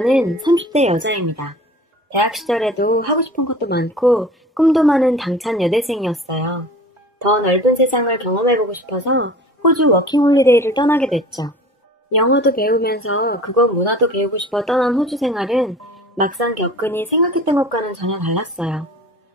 저는 30대 여자입니다. 대학 시절에도 하고 싶은 것도 많고 꿈도 많은 당찬 여대생이었어요. 더 넓은 세상을 경험해보고 싶어서 호주 워킹홀리데이를 떠나게 됐죠. 영어도 배우면서 국어 문화도 배우고 싶어 떠난 호주 생활은 막상 겪으니 생각했던 것과는 전혀 달랐어요.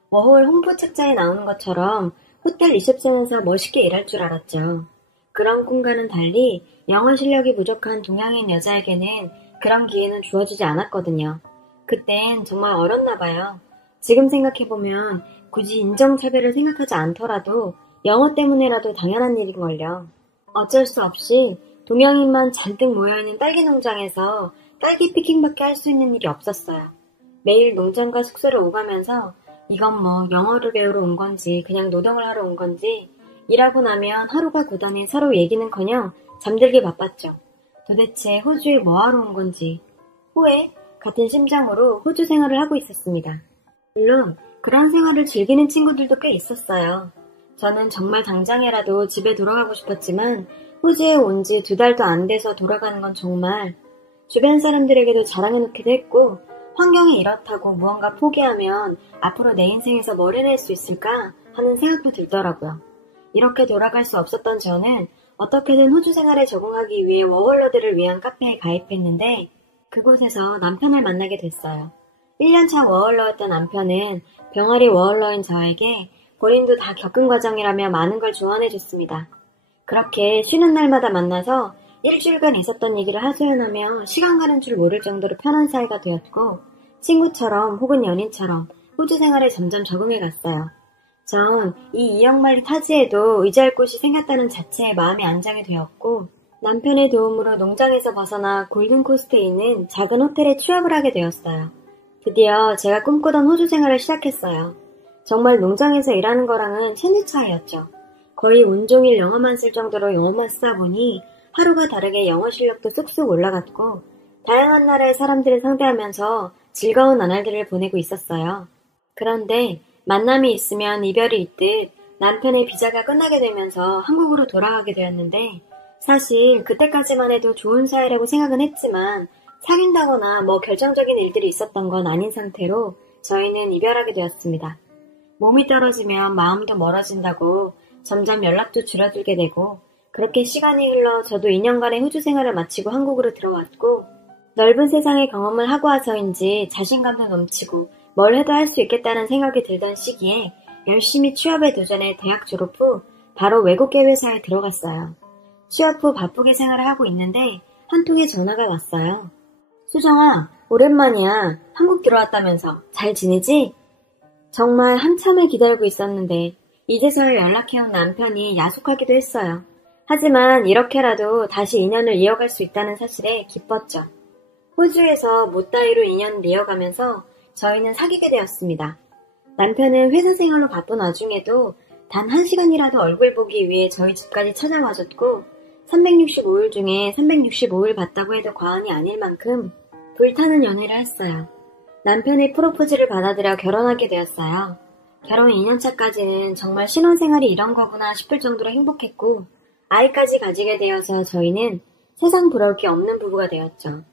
워홀 홍보 책자에 나오는 것처럼 호텔 리셉션에서 멋있게 일할 줄 알았죠. 그런 꿈과는 달리 영어 실력이 부족한 동양인 여자에게는 그런 기회는 주어지지 않았거든요. 그땐 정말 어렸나 봐요. 지금 생각해보면 굳이 인종차별을 생각하지 않더라도 영어 때문에라도 당연한 일인걸요. 어쩔 수 없이 동양인만 잔뜩 모여있는 딸기 농장에서 딸기 피킹밖에 할 수 있는 일이 없었어요. 매일 농장과 숙소를 오가면서 이건 뭐 영어를 배우러 온 건지 그냥 노동을 하러 온 건지 일하고 나면 하루가 고단해 서로 얘기는커녕 잠들기 바빴죠. 도대체 호주에 뭐하러 온 건지 후회 같은 심정으로 호주 생활을 하고 있었습니다. 물론 그런 생활을 즐기는 친구들도 꽤 있었어요. 저는 정말 당장이라도 집에 돌아가고 싶었지만 호주에 온 지 2달도 안 돼서 돌아가는 건 정말 주변 사람들에게도 자랑해놓기도 했고 환경이 이렇다고 무언가 포기하면 앞으로 내 인생에서 뭘 해낼 수 있을까 하는 생각도 들더라고요. 이렇게 돌아갈 수 없었던 저는 어떻게든 호주 생활에 적응하기 위해 워홀러들을 위한 카페에 가입했는데 그곳에서 남편을 만나게 됐어요. 1년차 워홀러였던 남편은 병아리 워홀러인 저에게 본인도 다 겪은 과정이라며 많은 걸 조언해줬습니다. 그렇게 쉬는 날마다 만나서 일주일간 있었던 얘기를 하소연하며 시간 가는 줄 모를 정도로 편한 사이가 되었고 친구처럼 혹은 연인처럼 호주 생활에 점점 적응해 갔어요. 전 이 2억 마리 타지에도 의지할 곳이 생겼다는 자체에 마음이 안정이 되었고 남편의 도움으로 농장에서 벗어나 골든코스트에 있는 작은 호텔에 취업을 하게 되었어요. 드디어 제가 꿈꾸던 호주 생활을 시작했어요. 정말 농장에서 일하는 거랑은 천지 차이였죠. 거의 온종일 영어만 쓸 정도로 영어만 쓰다 보니 하루가 다르게 영어 실력도 쑥쑥 올라갔고 다양한 나라의 사람들을 상대하면서 즐거운 나날들을 보내고 있었어요. 그런데 만남이 있으면 이별이 있듯 남편의 비자가 끝나게 되면서 한국으로 돌아가게 되었는데 사실 그때까지만 해도 좋은 사이라고 생각은 했지만 사귄다거나 뭐 결정적인 일들이 있었던 건 아닌 상태로 저희는 이별하게 되었습니다. 몸이 떨어지면 마음도 멀어진다고 점점 연락도 줄어들게 되고 그렇게 시간이 흘러 저도 2년간의 호주 생활을 마치고 한국으로 들어왔고 넓은 세상의 경험을 하고 와서인지 자신감도 넘치고 뭘 해도 할 수 있겠다는 생각이 들던 시기에 열심히 취업에 도전해 대학 졸업 후 바로 외국계 회사에 들어갔어요. 취업 후 바쁘게 생활을 하고 있는데 한 통의 전화가 왔어요. 수정아, 오랜만이야. 한국 들어왔다면서 잘 지내지? 정말 한참을 기다리고 있었는데 이제서야 연락해온 남편이 야속하기도 했어요. 하지만 이렇게라도 다시 인연을 이어갈 수 있다는 사실에 기뻤죠. 호주에서 못다이로 인연을 이어가면서 저희는 사귀게 되었습니다. 남편은 회사 생활로 바쁜 와중에도 단 1시간이라도 얼굴 보기 위해 저희 집까지 찾아와줬고 365일 중에 365일 봤다고 해도 과언이 아닐 만큼 불타는 연애를 했어요. 남편의 프로포즈를 받아들여 결혼하게 되었어요. 결혼 2년차까지는 정말 신혼생활이 이런 거구나 싶을 정도로 행복했고 아이까지 가지게 되어서 저희는 세상 부러울 게 없는 부부가 되었죠.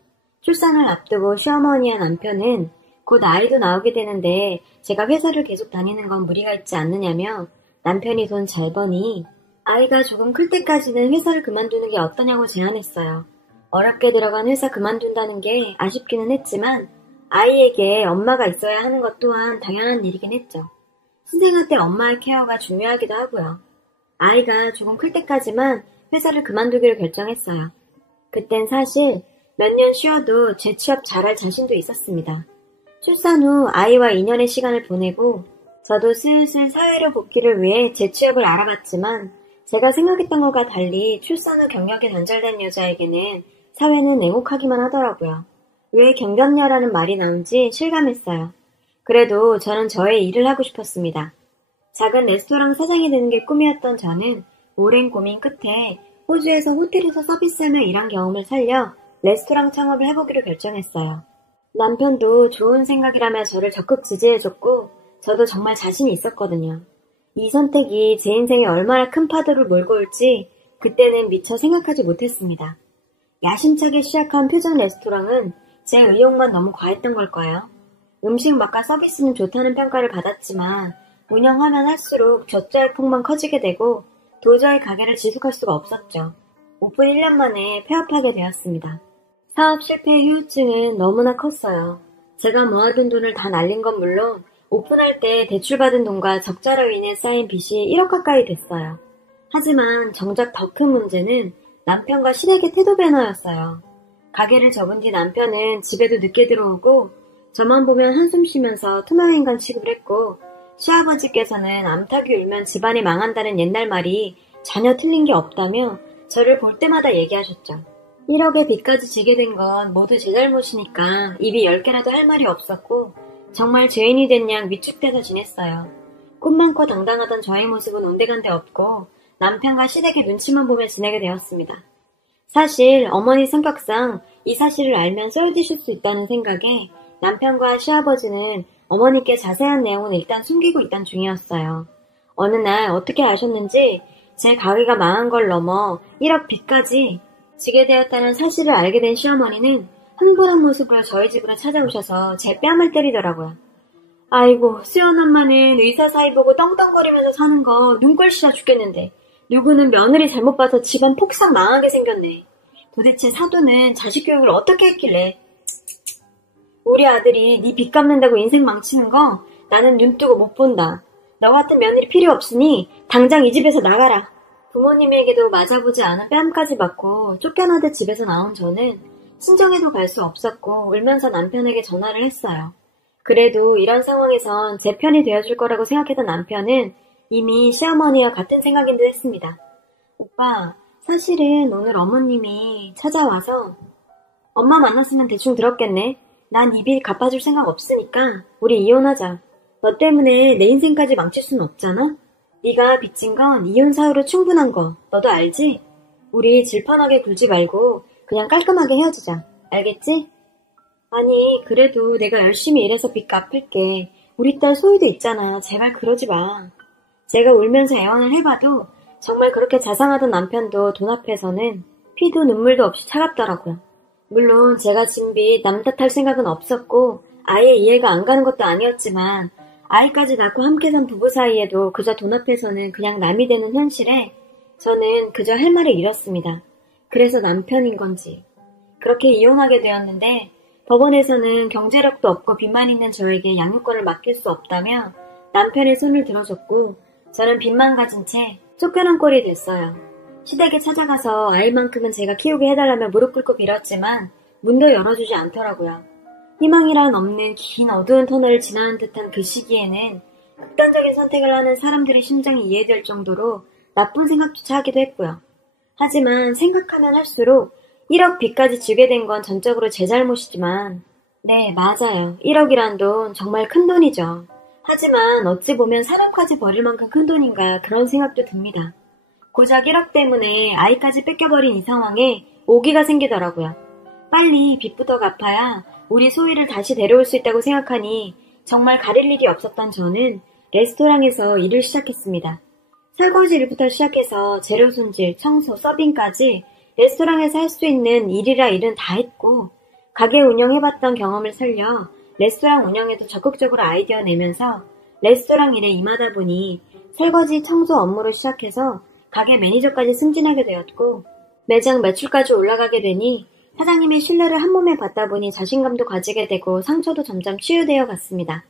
출산을 앞두고 시어머니와 남편은 곧 아이도 나오게 되는데 제가 회사를 계속 다니는 건 무리가 있지 않느냐며 남편이 돈 잘 버니 아이가 조금 클 때까지는 회사를 그만두는 게 어떠냐고 제안했어요. 어렵게 들어간 회사 그만둔다는 게 아쉽기는 했지만 아이에게 엄마가 있어야 하는 것 또한 당연한 일이긴 했죠. 신생아 때 엄마의 케어가 중요하기도 하고요. 아이가 조금 클 때까지만 회사를 그만두기로 결정했어요. 그땐 사실 몇 년 쉬어도 재취업 잘할 자신도 있었습니다. 출산 후 아이와 2년의 시간을 보내고 저도 슬슬 사회로 복귀를 위해 재취업을 알아봤지만 제가 생각했던 것과 달리 출산 후 경력이 단절된 여자에게는 사회는 애국하기만 하더라고요. 왜 경겼냐라는 말이 나온지 실감했어요. 그래도 저는 저의 일을 하고 싶었습니다. 작은 레스토랑 사장이 되는 게 꿈이었던 저는 오랜 고민 끝에 호주에서 호텔에서 서비스하며 일한 경험을 살려 레스토랑 창업을 해보기로 결정했어요. 남편도 좋은 생각이라며 저를 적극 지지해줬고 저도 정말 자신이 있었거든요. 이 선택이 제 인생에 얼마나 큰 파도를 몰고 올지 그때는 미처 생각하지 못했습니다. 야심차게 시작한 퓨전 레스토랑은 제 의욕만 너무 과했던 걸까요? 음식 맛과 서비스는 좋다는 평가를 받았지만 운영하면 할수록 젖잘 폭만 커지게 되고 도저히 가게를 지속할 수가 없었죠. 오픈 1년 만에 폐업하게 되었습니다. 사업 실패의 후유증은 너무나 컸어요. 제가 모아둔 돈을 다 날린 건 물론 오픈할 때 대출받은 돈과 적자로 인해 쌓인 빚이 1억 가까이 됐어요. 하지만 정작 더 큰 문제는 남편과 시댁의 태도 변화였어요. 가게를 접은 뒤 남편은 집에도 늦게 들어오고 저만 보면 한숨 쉬면서 투명인간 취급을 했고 시아버지께서는 암탉이 울면 집안이 망한다는 옛날 말이 전혀 틀린 게 없다며 저를 볼 때마다 얘기하셨죠. 1억의 빚까지 지게 된 건 모두 제 잘못이니까 입이 10개라도 할 말이 없었고 정말 죄인이 된 양 위축돼서 지냈어요. 꿈 많고 당당하던 저의 모습은 온데간데 없고 남편과 시댁의 눈치만 보며 지내게 되었습니다. 사실 어머니 성격상 이 사실을 알면 썰디실 수 있다는 생각에 남편과 시아버지는 어머니께 자세한 내용은 일단 숨기고 있던 중이었어요. 어느 날 어떻게 아셨는지 제 가게가 망한 걸 넘어 1억 빚까지 지게 되었다는 사실을 알게 된 시어머니는 흥분한 모습으로 저희 집으로 찾아오셔서 제 뺨을 때리더라고요. 아이고 수연 엄마는 의사 사이 보고 떵떵거리면서 사는 거 눈꼴시라 죽겠는데 누구는 며느리 잘못 봐서 집안 폭삭 망하게 생겼네. 도대체 사돈은 자식 교육을 어떻게 했길래. 우리 아들이 네 빚 갚는다고 인생 망치는 거 나는 눈 뜨고 못 본다. 너 같은 며느리 필요 없으니 당장 이 집에서 나가라. 부모님에게도 맞아보지 않은 뺨까지 맞고 쫓겨나듯 집에서 나온 저는 친정에도 갈 수 없었고 울면서 남편에게 전화를 했어요. 그래도 이런 상황에선 제 편이 되어줄 거라고 생각했던 남편은 이미 시어머니와 같은 생각인 듯 했습니다. 오빠, 사실은 오늘 어머님이 찾아와서 엄마 만났으면 대충 들었겠네. 난 이 빚 갚아줄 생각 없으니까 우리 이혼하자. 너 때문에 내 인생까지 망칠 순 없잖아? 네가 빚진 건 이혼 사유로 충분한 거 너도 알지? 우리 질펀하게 굴지 말고 그냥 깔끔하게 헤어지자. 알겠지? 아니 그래도 내가 열심히 일해서 빚 갚을게. 우리 딸 소희도 있잖아. 제발 그러지 마. 제가 울면서 애원을 해봐도 정말 그렇게 자상하던 남편도 돈 앞에서는 피도 눈물도 없이 차갑더라고요. 물론 제가 진 빚 남 탓할 생각은 없었고 아예 이해가 안 가는 것도 아니었지만 아이까지 낳고 함께 산 부부 사이에도 그저 돈 앞에서는 그냥 남이 되는 현실에 저는 그저 할 말을 잃었습니다. 그래서 남편인 건지. 그렇게 이혼하게 되었는데 법원에서는 경제력도 없고 빚만 있는 저에게 양육권을 맡길 수 없다며 남편의 손을 들어줬고 저는 빚만 가진 채 쫓겨난 꼴이 됐어요. 시댁에 찾아가서 아이만큼은 제가 키우게 해달라며 무릎 꿇고 빌었지만 문도 열어주지 않더라고요. 희망이란 없는 긴 어두운 터널을 지나는 듯한 그 시기에는 극단적인 선택을 하는 사람들의 심정이 이해될 정도로 나쁜 생각조차 하기도 했고요. 하지만 생각하면 할수록 1억 빚까지 지게 된 건 전적으로 제 잘못이지만 네, 맞아요. 1억이란 돈 정말 큰 돈이죠. 하지만 어찌 보면 사람까지 버릴 만큼 큰 돈인가 그런 생각도 듭니다. 고작 1억 때문에 아이까지 뺏겨버린 이 상황에 오기가 생기더라고요. 빨리 빚부터 갚아야 우리 소희를 다시 데려올 수 있다고 생각하니 정말 가릴 일이 없었던 저는 레스토랑에서 일을 시작했습니다. 설거지 일부터 시작해서 재료 손질, 청소, 서빙까지 레스토랑에서 할 수 있는 일이라 일은 다 했고 가게 운영해봤던 경험을 살려 레스토랑 운영에도 적극적으로 아이디어 내면서 레스토랑 일에 임하다 보니 설거지, 청소 업무를 시작해서 가게 매니저까지 승진하게 되었고 매장 매출까지 올라가게 되니 사장님의 신뢰를 한 몸에 받다 보니 자신감도 가지게 되고 상처도 점점 치유되어 갔습니다.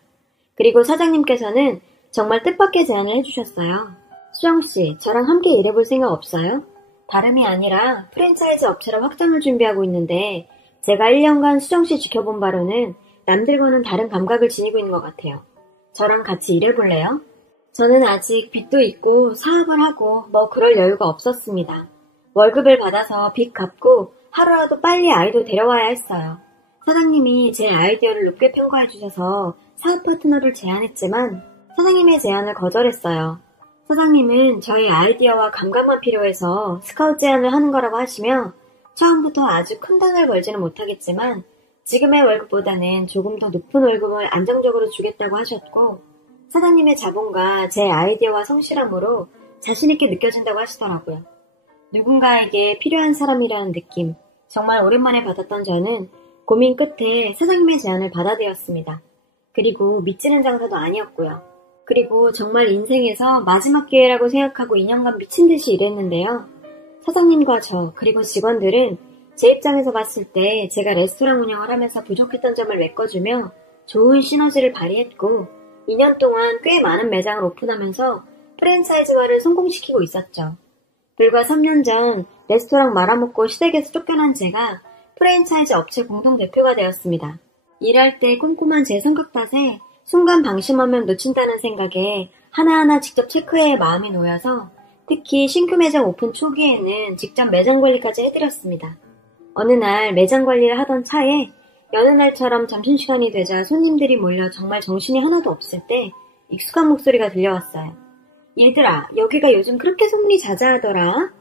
그리고 사장님께서는 정말 뜻밖의 제안을 해주셨어요. 수정씨, 저랑 함께 일해볼 생각 없어요? 다름이 아니라 프랜차이즈 업체로 확장을 준비하고 있는데 제가 1년간 수정씨 지켜본 바로는 남들과는 다른 감각을 지니고 있는 것 같아요. 저랑 같이 일해볼래요? 저는 아직 빚도 있고 사업을 하고 뭐 그럴 여유가 없었습니다. 월급을 받아서 빚 갚고 하루라도 빨리 아이도 데려와야 했어요. 사장님이 제 아이디어를 높게 평가해 주셔서 사업 파트너를 제안했지만 사장님의 제안을 거절했어요. 사장님은 저희 아이디어와 감각만 필요해서 스카우트 제안을 하는 거라고 하시며 처음부터 아주 큰 돈을 벌지는 못하겠지만 지금의 월급보다는 조금 더 높은 월급을 안정적으로 주겠다고 하셨고 사장님의 자본과 제 아이디어와 성실함으로 자신있게 느껴진다고 하시더라고요. 누군가에게 필요한 사람이라는 느낌, 정말 오랜만에 받았던 저는 고민 끝에 사장님의 제안을 받아들였습니다. 그리고 믿지는 장사도 아니었고요. 그리고 정말 인생에서 마지막 기회라고 생각하고 2년간 미친 듯이 일했는데요. 사장님과 저 그리고 직원들은 제 입장에서 봤을 때 제가 레스토랑 운영을 하면서 부족했던 점을 메꿔주며 좋은 시너지를 발휘했고 2년 동안 꽤 많은 매장을 오픈하면서 프랜차이즈화를 성공시키고 있었죠. 불과 3년 전 레스토랑 말아먹고 시댁에서 쫓겨난 제가 프랜차이즈 업체 공동대표가 되었습니다. 일할 때 꼼꼼한 제 성격 탓에 순간 방심하면 놓친다는 생각에 하나하나 직접 체크해야 마음이 놓여서 특히 신규 매장 오픈 초기에는 직접 매장 관리까지 해드렸습니다. 어느 날 매장 관리를 하던 차에 여느 날처럼 점심시간이 되자 손님들이 몰려 정말 정신이 하나도 없을 때 익숙한 목소리가 들려왔어요. 얘들아, 여기가 요즘 그렇게 소문이 자자하더라.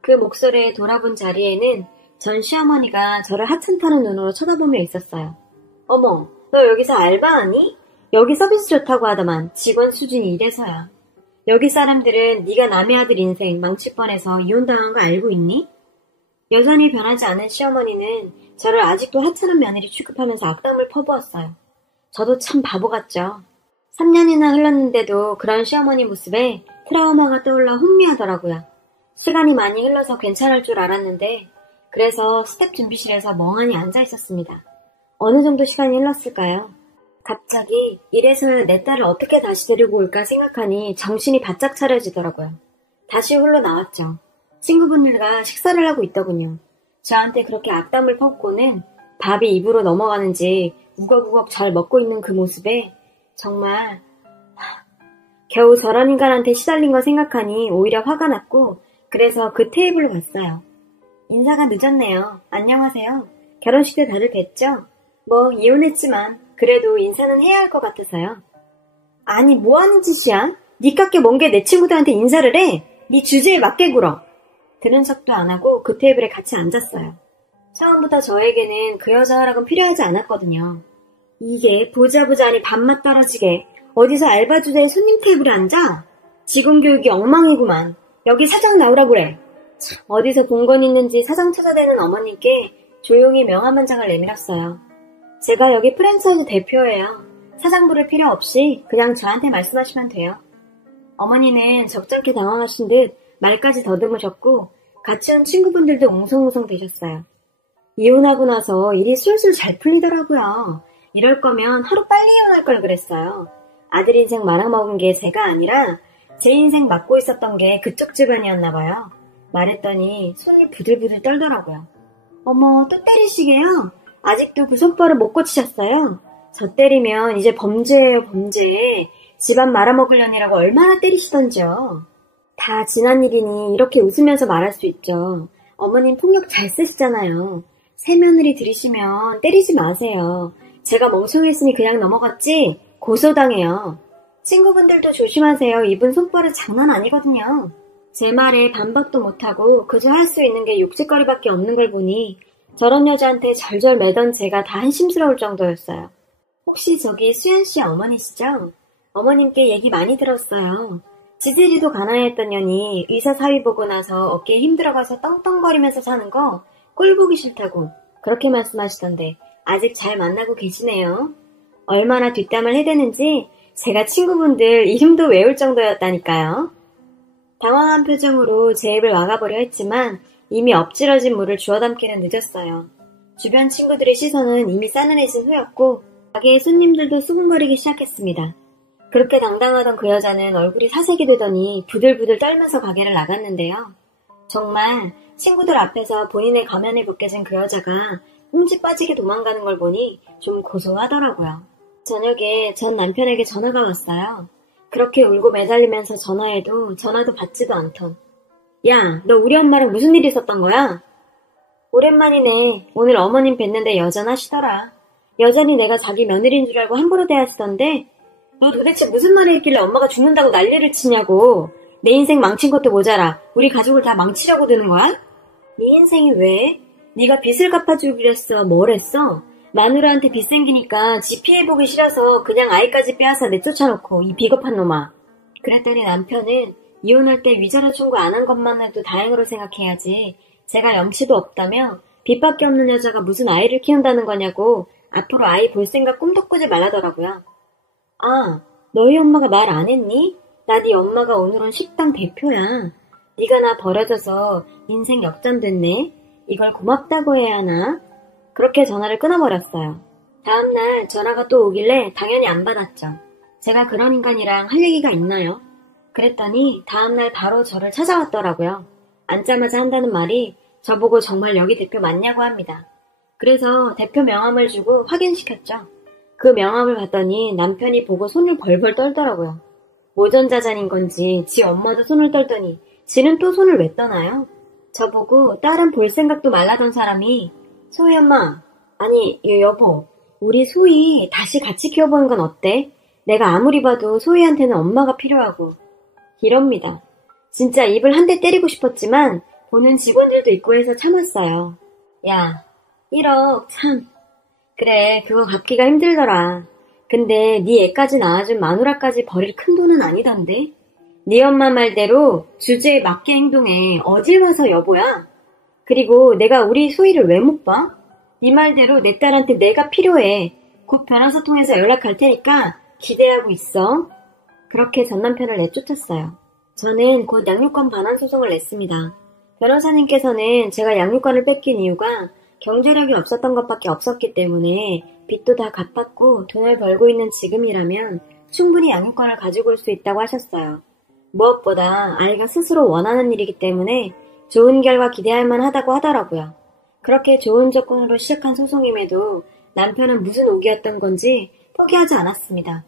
그 목소리에 돌아본 자리에는 전 시어머니가 저를 하찮다는 눈으로 쳐다보며 있었어요. 어머, 너 여기서 알바하니? 여기 서비스 좋다고 하더만 직원 수준이 이래서야. 여기 사람들은 네가 남의 아들 인생 망칠 뻔해서 이혼당한 거 알고 있니? 여전히 변하지 않은 시어머니는 저를 아직도 하찮은 며느리 취급하면서 악담을 퍼부었어요. 저도 참 바보 같죠. 3년이나 흘렀는데도 그런 시어머니 모습에 트라우마가 떠올라 혼미하더라고요. 시간이 많이 흘러서 괜찮을 줄 알았는데 그래서 스텝 준비실에서 멍하니 앉아 있었습니다. 어느 정도 시간이 흘렀을까요? 갑자기 이래서야 내 딸을 어떻게 다시 데리고 올까 생각하니 정신이 바짝 차려지더라고요. 다시 홀로 나왔죠. 친구분들과 식사를 하고 있더군요. 저한테 그렇게 악담을 퍼붓고는 밥이 입으로 넘어가는지 우걱우걱 잘 먹고 있는 그 모습에 정말 겨우 저런 인간한테 시달린 거 생각하니 오히려 화가 났고 그래서 그 테이블로 갔어요. 인사가 늦었네요. 안녕하세요. 결혼식 때 다들 뵀죠? 뭐 이혼했지만 그래도 인사는 해야 할 것 같아서요. 아니 뭐하는 짓이야? 니깎게 먼 게 내 친구들한테 인사를 해? 니 주제에 맞게 굴어. 들은 척도 안 하고 그 테이블에 같이 앉았어요. 처음부터 저에게는 그 여자 허락은 필요하지 않았거든요. 이게 보자 아니 밥맛 떨어지게 어디서 알바 주제에 손님 테이블에 앉아? 직원 교육이 엉망이구만. 여기 사장 나오라고 그래. 참, 어디서 본 건 있는지 사장 찾아대는 어머님께 조용히 명함 한 장을 내밀었어요. 제가 여기 프랜차이즈 대표예요. 사장 부를 필요 없이 그냥 저한테 말씀하시면 돼요. 어머니는 적잖게 당황하신 듯 말까지 더듬으셨고 같이 온 친구분들도 웅성웅성 되셨어요. 이혼하고 나서 일이 술술 잘 풀리더라고요. 이럴 거면 하루 빨리 이혼할 걸 그랬어요. 아들 인생 말아먹은 게 제가 아니라 제 인생 맡고 있었던 게 그쪽 집안이었나 봐요. 말했더니 손이 부들부들 떨더라고요. 어머, 또 때리시게요? 아직도 그 손발을 못 고치셨어요? 저 때리면 이제 범죄예요, 범죄. 집안 말아먹으려니라고 얼마나 때리시던지요. 다 지난 일이니 이렇게 웃으면서 말할 수 있죠. 어머님 폭력 잘 쓰시잖아요. 새며느리 들이시면 때리지 마세요. 제가 멍청했으니 그냥 넘어갔지 고소당해요. 친구분들도 조심하세요. 이분 손버릇 장난 아니거든요. 제 말에 반박도 못하고 그저 할 수 있는 게 욕짓거리밖에 없는 걸 보니 저런 여자한테 절절 매던 제가 다 한심스러울 정도였어요. 혹시 저기 수연씨 어머니시죠? 어머님께 얘기 많이 들었어요. 지들이도 가난했던 년이 의사 사위 보고 나서 어깨에 힘들어가서 떵떵거리면서 사는 거 꼴 보기 싫다고 그렇게 말씀하시던데 아직 잘 만나고 계시네요. 얼마나 뒷담을 해대는지 제가 친구분들 이름도 외울 정도였다니까요. 당황한 표정으로 제 입을 막아보려 했지만 이미 엎질러진 물을 주워 담기는 늦었어요. 주변 친구들의 시선은 이미 싸늘해진 후였고 가게의 손님들도 수군거리기 시작했습니다. 그렇게 당당하던 그 여자는 얼굴이 사색이 되더니 부들부들 떨면서 가게를 나갔는데요. 정말 친구들 앞에서 본인의 가면에 벗겨진 그 여자가 홈집 빠지게 도망가는 걸 보니 좀 고소하더라고요. 저녁에 전 남편에게 전화가 왔어요. 그렇게 울고 매달리면서 전화해도 전화도 받지도 않던. 야, 너 우리 엄마랑 무슨 일 있었던 거야? 오랜만이네. 오늘 어머님 뵀는데 여전하시더라. 여전히 내가 자기 며느리인 줄 알고 함부로 대하시던데 너 도대체 무슨 말을 했길래 엄마가 죽는다고 난리를 치냐고. 내 인생 망친 것도 모자라 우리 가족을 다 망치려고 드는 거야? 네 인생이 왜? 네가 빚을 갚아주기로 했어. 뭘 했어? 마누라한테 빚 생기니까 지 피해보기 싫어서 그냥 아이까지 빼앗아 내쫓아놓고 이 비겁한 놈아. 그랬더니 남편은 이혼할 때 위자료 청구 안 한 것만 해도 다행으로 생각해야지 제가 염치도 없다며 빚밖에 없는 여자가 무슨 아이를 키운다는 거냐고 앞으로 아이 볼 생각 꿈도 꾸지 말라더라고요. 아, 너희 엄마가 말 안 했니? 나 네 엄마가 오늘은 식당 대표야. 네가 나 버려져서 인생 역전됐네. 이걸 고맙다고 해야 하나? 그렇게 전화를 끊어버렸어요. 다음날 전화가 또 오길래 당연히 안 받았죠. 제가 그런 인간이랑 할 얘기가 있나요? 그랬더니 다음날 바로 저를 찾아왔더라고요. 앉자마자 한다는 말이 저보고 정말 여기 대표 맞냐고 합니다. 그래서 대표 명함을 주고 확인시켰죠. 그 명함을 봤더니 남편이 보고 손을 벌벌 떨더라고요. 모전자잔인 건지 지 엄마도 손을 떨더니 지는 또 손을 왜 떠나요? 저보고 딸은 볼 생각도 말라던 사람이 소희 엄마, 아니 여보, 우리 소희 다시 같이 키워보는 건 어때? 내가 아무리 봐도 소희한테는 엄마가 필요하고 이럽니다. 진짜 입을 한 대 때리고 싶었지만 보는 직원들도 있고 해서 참았어요. 야, 1억 참. 그래, 그거 갚기가 힘들더라. 근데 네 애까지 낳아준 마누라까지 버릴 큰 돈은 아니던데? 네 엄마 말대로 주제에 맞게 행동해. 어딜 봐서 여보야? 그리고 내가 우리 소희를 왜 못 봐? 네 말대로 내 딸한테 내가 필요해. 곧 변호사 통해서 연락할 테니까 기대하고 있어. 그렇게 전 남편을 내쫓았어요. 저는 곧 양육권 반환 소송을 냈습니다. 변호사님께서는 제가 양육권을 뺏긴 이유가 경제력이 없었던 것밖에 없었기 때문에 빚도 다 갚았고 돈을 벌고 있는 지금이라면 충분히 양육권을 가지고 올 수 있다고 하셨어요. 무엇보다 아이가 스스로 원하는 일이기 때문에 좋은 결과 기대할 만하다고 하더라고요. 그렇게 좋은 조건으로 시작한 소송임에도 남편은 무슨 옥이었던 건지 포기하지 않았습니다.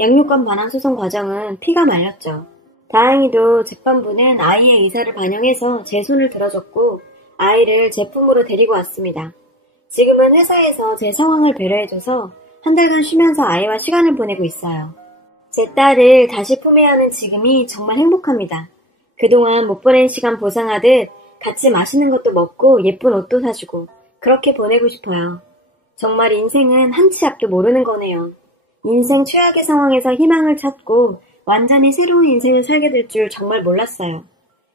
양육권 반환 소송 과정은 피가 말렸죠. 다행히도 재판부는 아이의 의사를 반영해서 제 손을 들어줬고 아이를 제 품으로 데리고 왔습니다. 지금은 회사에서 제 상황을 배려해줘서 한 달간 쉬면서 아이와 시간을 보내고 있어요. 제 딸을 다시 품에 안은 지금이 정말 행복합니다. 그동안 못 보낸 시간 보상하듯 같이 맛있는 것도 먹고 예쁜 옷도 사주고 그렇게 보내고 싶어요. 정말 인생은 한 치 앞도 모르는 거네요. 인생 최악의 상황에서 희망을 찾고 완전히 새로운 인생을 살게 될 줄 정말 몰랐어요.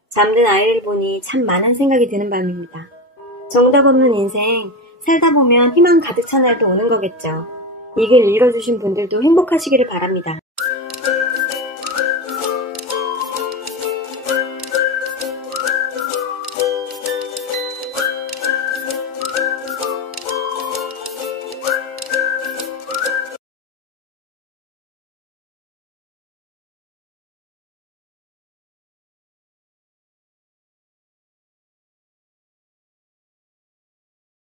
잠든 아이를 보니 참 많은 생각이 드는 밤입니다. 정답 없는 인생, 살다 보면 희망 가득 찬 날도 오는 거겠죠. 이 글 읽어주신 분들도 행복하시기를 바랍니다.